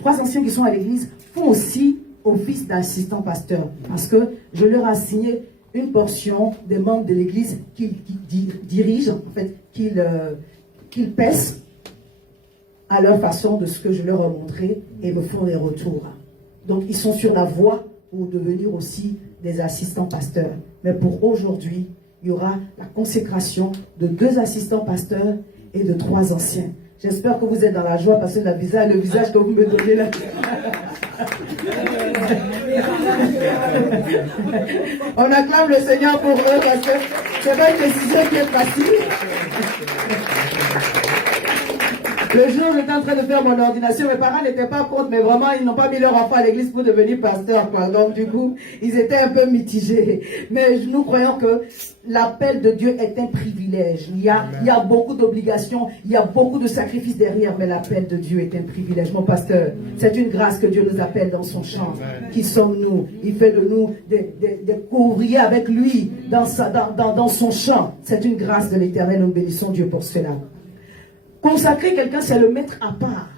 3 anciens qui sont à l'église font aussi office d'assistant pasteur. Parce que je leur ai assigné une portion des membres de l'église qu'ils dirigent, en fait, qu'ils pèsent à leur façon de ce que je leur ai montré et me font des retours. Donc, ils sont sur la voie pour devenir aussi des assistants pasteurs. Mais pour aujourd'hui, il y aura la consécration de 2 assistants pasteurs et de 3 anciens. J'espère que vous êtes dans la joie parce que le visage que vous me donnez là. On acclame le Seigneur pour eux parce que c'est pas une décision qui est facile. Le jour où j'étais en train de faire mon ordination, mes parents n'étaient pas contre, mais vraiment, ils n'ont pas mis leur enfant à l'église pour devenir pasteur, quoi. Donc, du coup, ils étaient un peu mitigés. Mais nous croyons que l'appel de Dieu est un privilège. Il y a beaucoup d'obligations, il y a beaucoup de sacrifices derrière, mais l'appel de Dieu est un privilège. Mon pasteur, c'est une grâce que Dieu nous appelle dans son champ. Qui sommes-nous? Il fait de nous des courriers avec lui dans son champ. C'est une grâce de l'Éternel. Nous bénissons Dieu pour cela. Consacrer quelqu'un, c'est le mettre à part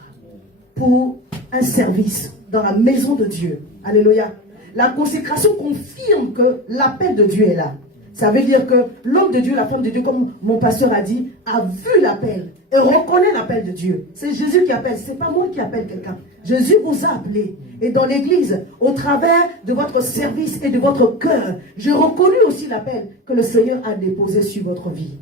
pour un service dans la maison de Dieu. Alléluia. La consécration confirme que l'appel de Dieu est là. Ça veut dire que l'homme de Dieu, la femme de Dieu, comme mon pasteur a dit, a vu l'appel et reconnaît l'appel de Dieu. C'est Jésus qui appelle, c'est pas moi qui appelle quelqu'un. Jésus vous a appelé. Et dans l'église, au travers de votre service et de votre cœur, j'ai reconnu aussi l'appel que le Seigneur a déposé sur votre vie.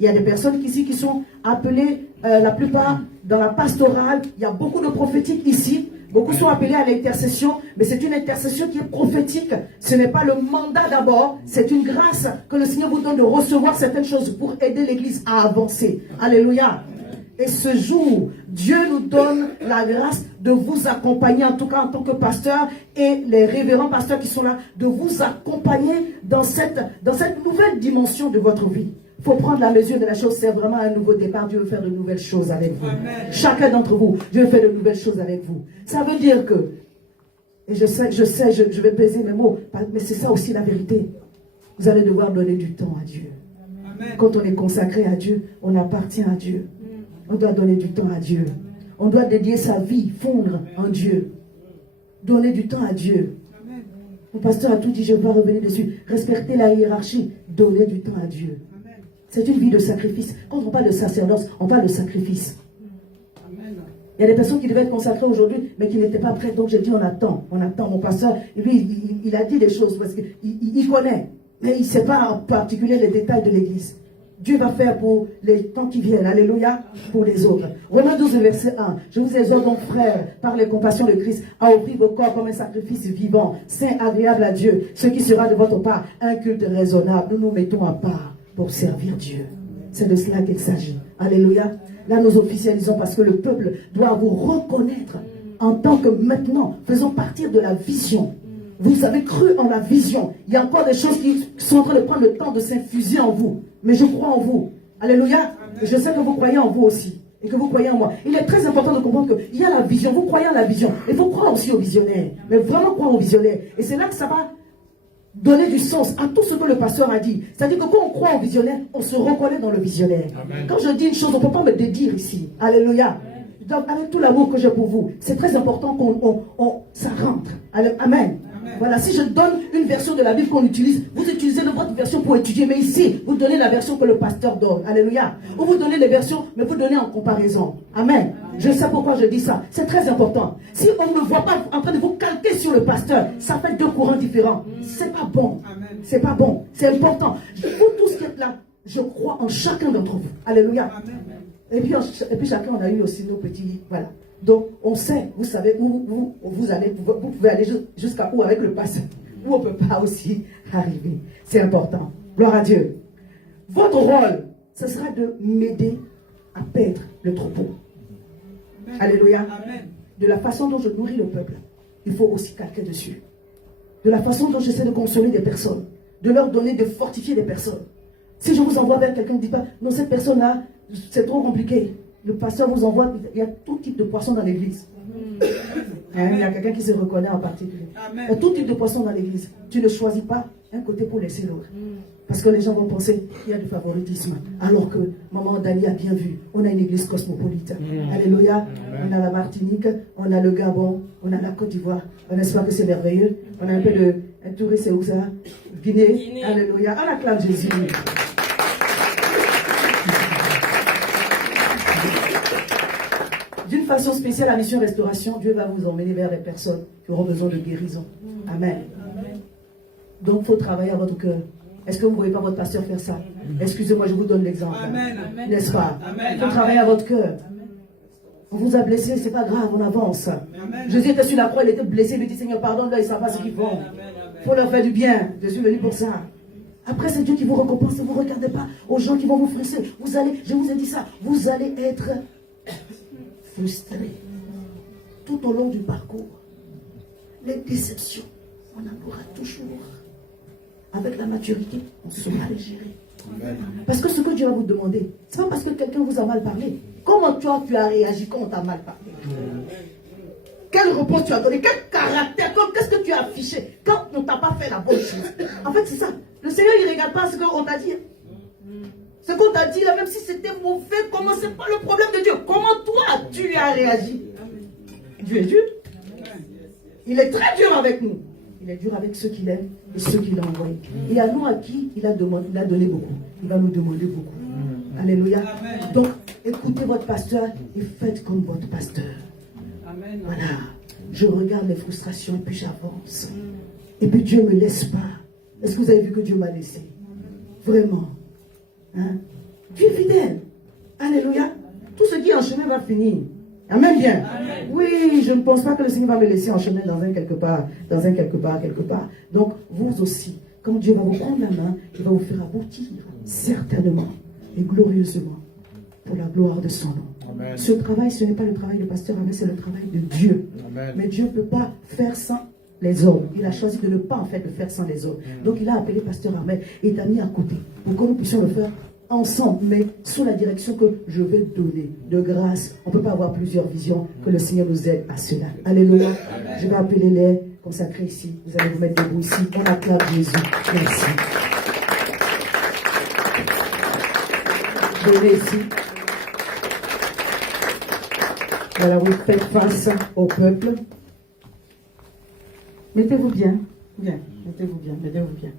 Il y a des personnes ici qui sont appelées, la plupart dans la pastorale. Il y a beaucoup de prophétiques ici. Beaucoup sont appelés à l'intercession, mais c'est une intercession qui est prophétique. Ce n'est pas le mandat d'abord, c'est une grâce que le Seigneur vous donne de recevoir certaines choses pour aider l'Église à avancer. Alléluia. Et ce jour, Dieu nous donne la grâce de vous accompagner, en tout cas en tant que pasteur, et les révérends pasteurs qui sont là, de vous accompagner dans cette nouvelle dimension de votre vie. Il faut prendre la mesure de la chose, c'est vraiment un nouveau départ. Dieu veut faire de nouvelles choses avec vous. Amen. Chacun d'entre vous, Dieu veut faire de nouvelles choses avec vous. Ça veut dire que, et je sais, je vais peser mes mots, mais c'est ça aussi la vérité. Vous allez devoir donner du temps à Dieu. Amen. Quand on est consacré à Dieu, on appartient à Dieu. On doit donner du temps à Dieu. On doit dédier sa vie, fondre en Dieu. Donner du temps à Dieu. Amen. Mon pasteur a tout dit, je vais revenir dessus. Respecter la hiérarchie, donner du temps à Dieu. C'est une vie de sacrifice. Quand on parle de sacerdoce, on parle de sacrifice. Amen. Il y a des personnes qui devaient être consacrées aujourd'hui, mais qui n'étaient pas prêtes. Donc j'ai dit, on attend. Mon pasteur, lui, il a dit des choses parce qu'il connaît. Mais il ne sait pas en particulier les détails de l'église. Dieu va faire pour les temps qui viennent. Alléluia. Pour les autres. Romains 12, verset 1. Je vous exhorte donc, frères, par les compassions de Christ, à offrir vos corps comme un sacrifice vivant, saint, agréable à Dieu, ce qui sera de votre part un culte raisonnable. Nous nous mettons à part pour servir Dieu. C'est de cela qu'il s'agit. Alléluia. Là, nous officialisons parce que le peuple doit vous reconnaître en tant que maintenant, faisons partir de la vision. Vous avez cru en la vision. Il y a encore des choses qui sont en train de prendre le temps de s'infuser en vous. Mais je crois en vous. Alléluia. Et je sais que vous croyez en vous aussi. Et que vous croyez en moi. Il est très important de comprendre qu'il y a la vision. Vous croyez en la vision. Il faut croire aussi au visionnaire. Mais vraiment croire au visionnaire. Et c'est là que ça va donner du sens à tout ce que le pasteur a dit. C'est-à-dire que quand on croit au visionnaire, on se reconnaît dans le visionnaire. Amen. Quand je dis une chose, on ne peut pas me dédire ici. Alléluia. Donc, avec tout l'amour que j'ai pour vous, c'est très important qu'on ça rentre. Amen. Amen. Voilà, si je donne une version de la Bible qu'on utilise, vous utilisez votre version pour étudier, mais ici, vous donnez la version que le pasteur donne. Alléluia. Ou vous donnez les versions, mais vous donnez en comparaison. Amen. Je sais pourquoi je dis ça. C'est très important. Si on ne voit pas en train de vous calquer sur le pasteur, ça fait 2 courants différents. C'est pas bon. C'est pas bon. C'est important. Vous tous qui êtes là, je crois en chacun d'entre vous. Alléluia. Et puis chacun, on a eu aussi nos petits... Voilà. Donc, on sait, vous savez, où vous pouvez aller jusqu'à où avec le pasteur. Où on ne peut pas aussi arriver. C'est important. Gloire à Dieu. Votre rôle, ce sera de m'aider à paître le troupeau. Amen. Alléluia. Amen. De la façon dont je nourris le peuple, il faut aussi calquer dessus. De la façon dont j'essaie de consoler des personnes, de leur donner, de fortifier des personnes. Si je vous envoie vers quelqu'un, ne dites pas, non, cette personne-là, c'est trop compliqué. Le pasteur vous envoie, il y a tout type de poissons dans l'église. Il y a quelqu'un qui se reconnaît en particulier. Il y a tout type de poissons dans l'église. Tu ne choisis pas, un côté pour laisser l'autre. Parce que les gens vont penser qu'il y a du favoritisme. Alors que Maman Dali a bien vu, on a une église cosmopolite. Alléluia. On a la Martinique, on a le Gabon, on a la Côte d'Ivoire. On espère que c'est merveilleux. On a un peu de touriste, c'est où ça? Guinée. Alléluia. On acclame Jésus. D'une façon spéciale, la mission restauration, Dieu va vous emmener vers les personnes qui auront besoin de guérison. Amen. Donc, il faut travailler à votre cœur. Est-ce que vous ne voyez pas votre pasteur faire ça? Excusez-moi, je vous donne l'exemple. N'est-ce pas? Il faut travailler à votre cœur. On vous a blessé, ce n'est pas grave, on avance. Jésus était sur la croix, il était blessé, il lui dit Seigneur, pardonne-leur, ils ne savent pas ce qu'ils font. Il faut leur faire du bien. Je suis venu pour ça. Après, c'est Dieu qui vous récompense. Ne vous regardez pas aux gens qui vont vous frustrer. Vous allez, je vous ai dit ça, vous allez être frustrés tout au long du parcours. Les déceptions, on en aura toujours. Avec la maturité, on saura les gérer. Parce que ce que Dieu va vous demander, ce n'est pas parce que quelqu'un vous a mal parlé. Comment toi tu as réagi quand on t'a mal parlé? Quelle réponse tu as donné? Quel caractère? Qu'est-ce que tu as affiché quand on ne t'a pas fait la bonne chose? En fait, c'est ça. Le Seigneur, il ne regarde pas ce qu'on t'a dit. Ce qu'on t'a dit, là, même si c'était mauvais, comment c'est pas le problème de Dieu? Comment toi, tu as réagi? Dieu est dur. Il est très dur avec nous. Il est dur avec ceux qu'il aime et ceux qu'il a envoyés. Et à nous à qui il a donné beaucoup. Il va nous demander beaucoup. Alléluia. Donc, écoutez votre pasteur et faites comme votre pasteur. Amen. Voilà. Je regarde les frustrations et puis j'avance. Et puis Dieu ne me laisse pas. Est-ce que vous avez vu que Dieu m'a laissé? Vraiment. Hein? Dieu est fidèle. Alléluia. Tout ce qui est en chemin va finir. Amen bien. Amen. Oui, je ne pense pas que le Seigneur va me laisser en chemin dans un quelque part. Donc, vous aussi, quand Dieu va vous prendre la main, il va vous faire aboutir, certainement et glorieusement, pour la gloire de son nom. Amen. Ce travail, ce n'est pas le travail du pasteur, mais c'est le travail de Dieu. Amen. Mais Dieu ne peut pas faire sans les hommes. Il a choisi de ne pas en fait le faire sans les hommes. Donc il a appelé pasteur Armel et t'a mis à côté pour que nous puissions le faire ensemble, mais sous la direction que je vais donner de grâce. On ne peut pas avoir plusieurs visions, que le Seigneur nous aide à cela. Alléluia. Je vais appeler les consacrés ici. Vous allez vous mettre debout ici. On acclame Jésus. Merci. Venez ici. Voilà, vous faites face au peuple. Mettez-vous bien. Bien. Mettez-vous bien. Mettez-vous bien.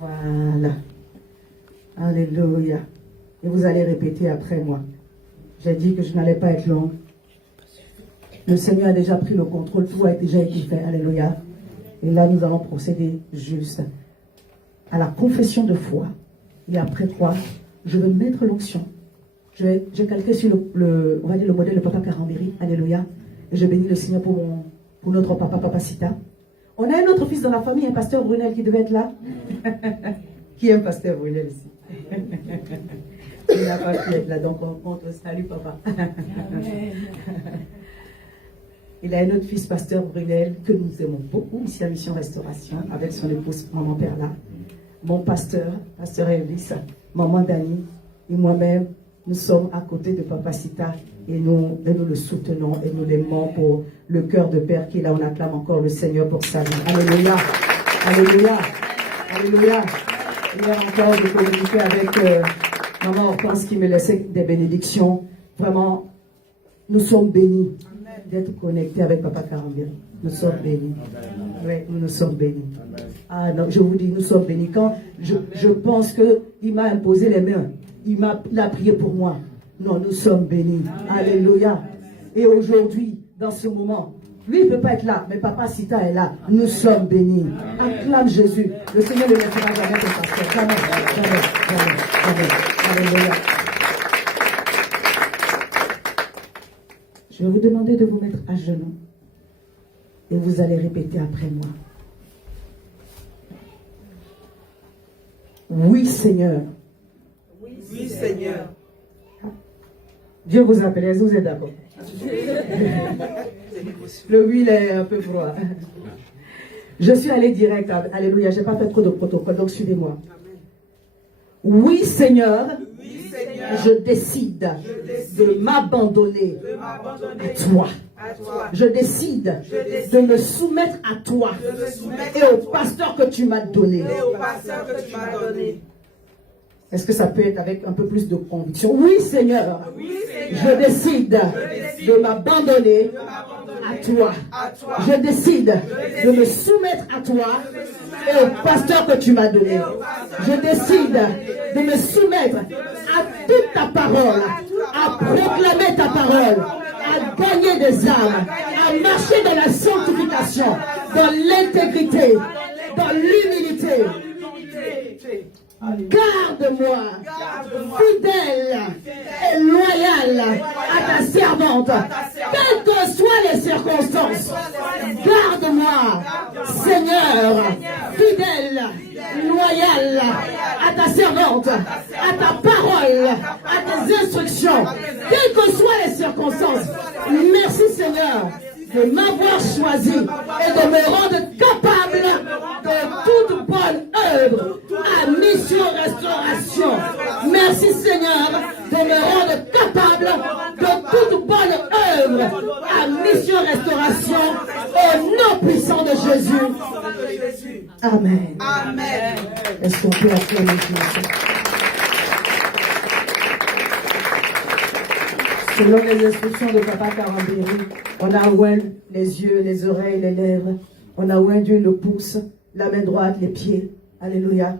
Voilà. Alléluia. Et vous allez répéter après moi. J'ai dit que je n'allais pas être long. Le Seigneur a déjà pris le contrôle. Tout a déjà été fait. Alléluia. Et là, nous allons procéder juste à la confession de foi. Et après quoi, je vais mettre l'onction. J'ai calqué sur on va dire le modèle de Papa Karambéry. Alléluia. Et je bénis le Seigneur pour notre Papa Sita. On a un autre fils dans la famille, un pasteur Brunel qui devait être là. Qui est un pasteur Brunel ici? Il n'a pas pu être là, donc on te salue, papa. Il a un autre fils, pasteur Brunel, que nous aimons beaucoup ici à Mission Restauration, avec son épouse, Maman Perla. Mon pasteur Elvis, Maman Dani, et moi-même, nous sommes à côté de Papa Sita et nous le soutenons et nous l'aimons pour le cœur de Père qu'il a. On acclame encore le Seigneur pour sa vie. Alléluia. Alléluia. Alléluia. Hier encore, de communiquer avec Maman Hortense qui me laissait des bénédictions. Vraiment, nous sommes bénis d'être connectés avec Papa Karambéry. Nous sommes bénis. Oui, nous sommes bénis. Ah non, je vous dis, nous sommes bénis. Quand je pense qu'il m'a imposé les mains, il a prié pour moi. Non, nous sommes bénis. Alléluia. Et aujourd'hui, dans ce moment, lui, il ne peut pas être là, mais Papa Sita est là. Nous sommes bénis. Acclame Jésus. Le Seigneur ne laissera jamais ton pasteur. Jamais, jamais, jamais, jamais. Alléluia. Je vais vous demander de vous mettre à genoux. Et vous allez répéter après moi. Oui, Seigneur. Oui, Seigneur. Dieu vous appelle. Est-ce que vous êtes d'accord? Le oui, il est un peu froid. Je suis allé direct. Alléluia. Je n'ai pas fait trop de protocole, donc suivez-moi. Oui, Seigneur. Je décide de m'abandonner à toi. Je décide de me soumettre à toi et au pasteur que tu m'as donné. Est-ce que ça peut être avec un peu plus de conviction? Oui, Seigneur. Je décide de m'abandonner à toi. Je décide de me soumettre à toi et au pasteur que tu m'as donné. Je décide de me soumettre à toute ta parole, à proclamer ta parole, à gagner des âmes, à marcher dans la sanctification, dans l'intégrité, dans l'humilité. Garde-moi, fidèle et loyal à ta servante, quelles que soient les circonstances. Garde-moi, Seigneur, fidèle, loyal à ta servante, à ta parole, à tes instructions, quelles que soient les circonstances. Merci, Seigneur, de m'avoir choisi et de me rendre capable de toute bonne œuvre à mission restauration. Merci Seigneur de me rendre capable de toute bonne œuvre à mission restauration au nom puissant de Jésus. Amen. Amen. Est-ce qu'on peut acclamer Jésus? Selon les instructions de Papa Karambéry, on a oint les yeux, les oreilles, les lèvres. On a oint le pouce, la main droite, les pieds. Alléluia.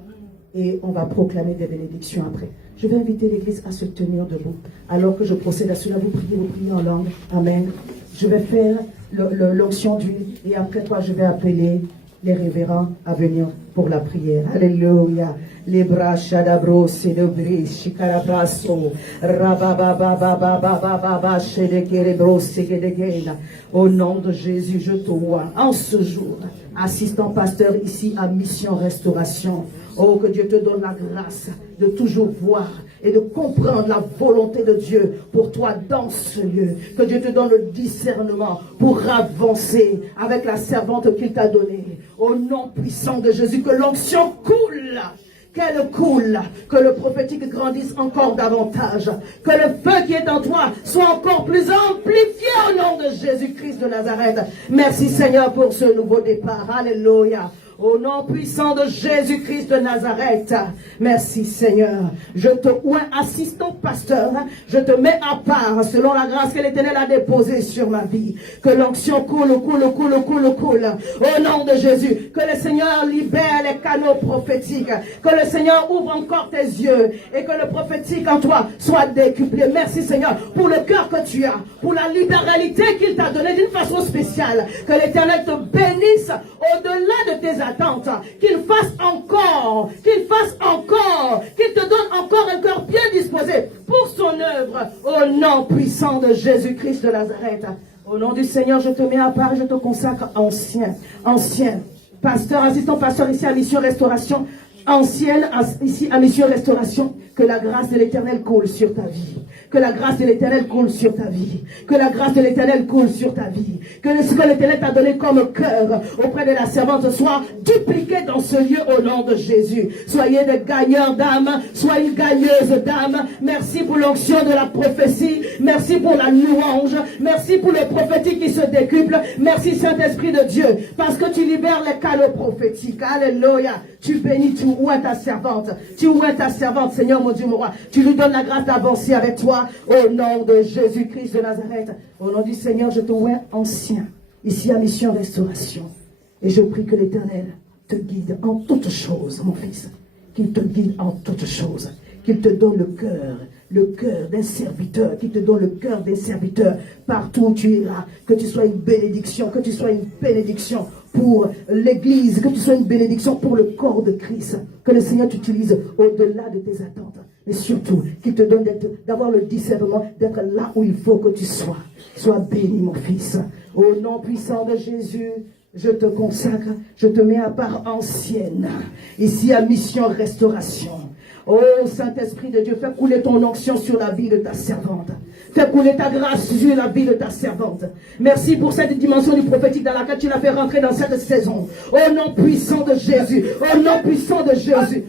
Et on va proclamer des bénédictions après. Je vais inviter l'église à se tenir debout. Alors que je procède à cela, vous priez en langue. Amen. Je vais faire l'onction d'huile et après toi, je vais appeler les révérends à venir pour la prière. Alléluia. Les bras chadabros et le bris, chicarabrasso, rababababababababa, chedekerebros et au nom de Jésus, je te vois en ce jour, assistant pasteur ici à Mission Restauration. Oh, que Dieu te donne la grâce de toujours voir et de comprendre la volonté de Dieu pour toi dans ce lieu. Que Dieu te donne le discernement pour avancer avec la servante qu'il t'a donnée. Au nom puissant de Jésus, que l'onction coule. Qu'elle coule, que le prophétique grandisse encore davantage, que le feu qui est en toi soit encore plus amplifié au nom de Jésus-Christ de Nazareth. Merci Seigneur pour ce nouveau départ. Alléluia. Au nom puissant de Jésus-Christ de Nazareth. Merci Seigneur. Je te oins, assistant pasteur. Je te mets à part selon la grâce que l'Éternel a déposée sur ma vie. Que l'onction coule. Au nom de Jésus. Que le Seigneur libère les canaux prophétiques. Que le Seigneur ouvre encore tes yeux. Et que le prophétique en toi soit décuplé. Merci Seigneur pour le cœur que tu as. Pour la libéralité qu'il t'a donnée d'une façon spéciale. Que l'Éternel te bénisse au-delà de tes attentes, qu'il fasse encore, qu'il te donne encore un cœur bien disposé pour son œuvre, au nom puissant de Jésus-Christ de Nazareth. Au nom du Seigneur, je te mets à part et je te consacre ancien, pasteur, assistant pasteur ici à Mission Restauration, ancienne ici à Mission Restauration, que la grâce de l'Éternel coule sur ta vie. Que la grâce de l'Éternel coule sur ta vie. Que la grâce de l'Éternel coule sur ta vie. Que ce que l'Éternel t'a donné comme cœur auprès de la servante soit dupliqué dans ce lieu au nom de Jésus. Soyez des gagneurs d'âme. Soyez une gagneuse d'âme. Merci pour l'onction de la prophétie. Merci pour la louange. Merci pour le prophétique qui se décuple. Merci Saint-Esprit de Dieu. Parce que tu libères les canaux prophétiques. Alléluia. Tu bénis, tu oins ta servante. Tu oins ta servante, Seigneur mon Dieu, mon roi. Tu lui donnes la grâce d'avancer avec toi. Au nom de Jésus-Christ de Nazareth, au nom du Seigneur, je te vois ancien, ici à Mission Restauration. Et je prie que l'Éternel te guide en toutes choses, mon fils. Qu'il te guide en toutes choses. Qu'il te donne le cœur d'un serviteur, qu'il te donne le cœur d'un serviteur partout où tu iras. Que tu sois une bénédiction, pour l'Église, que tu sois une bénédiction pour le corps de Christ. Que le Seigneur t'utilise au-delà de tes attentes. Mais surtout, qu'il te donne d'avoir le discernement, d'être là où il faut que tu sois. Sois béni, mon fils. Au nom puissant de Jésus, je te consacre, je te mets à part ancienne, ici à Mission Restauration. Oh Saint-Esprit de Dieu, fais couler ton onction sur la vie de ta servante. Fais couler ta grâce sur la vie de ta servante. Merci pour cette dimension du prophétique dans laquelle tu l'as fait rentrer dans cette saison. Au nom puissant de Jésus. Au nom puissant de Jésus.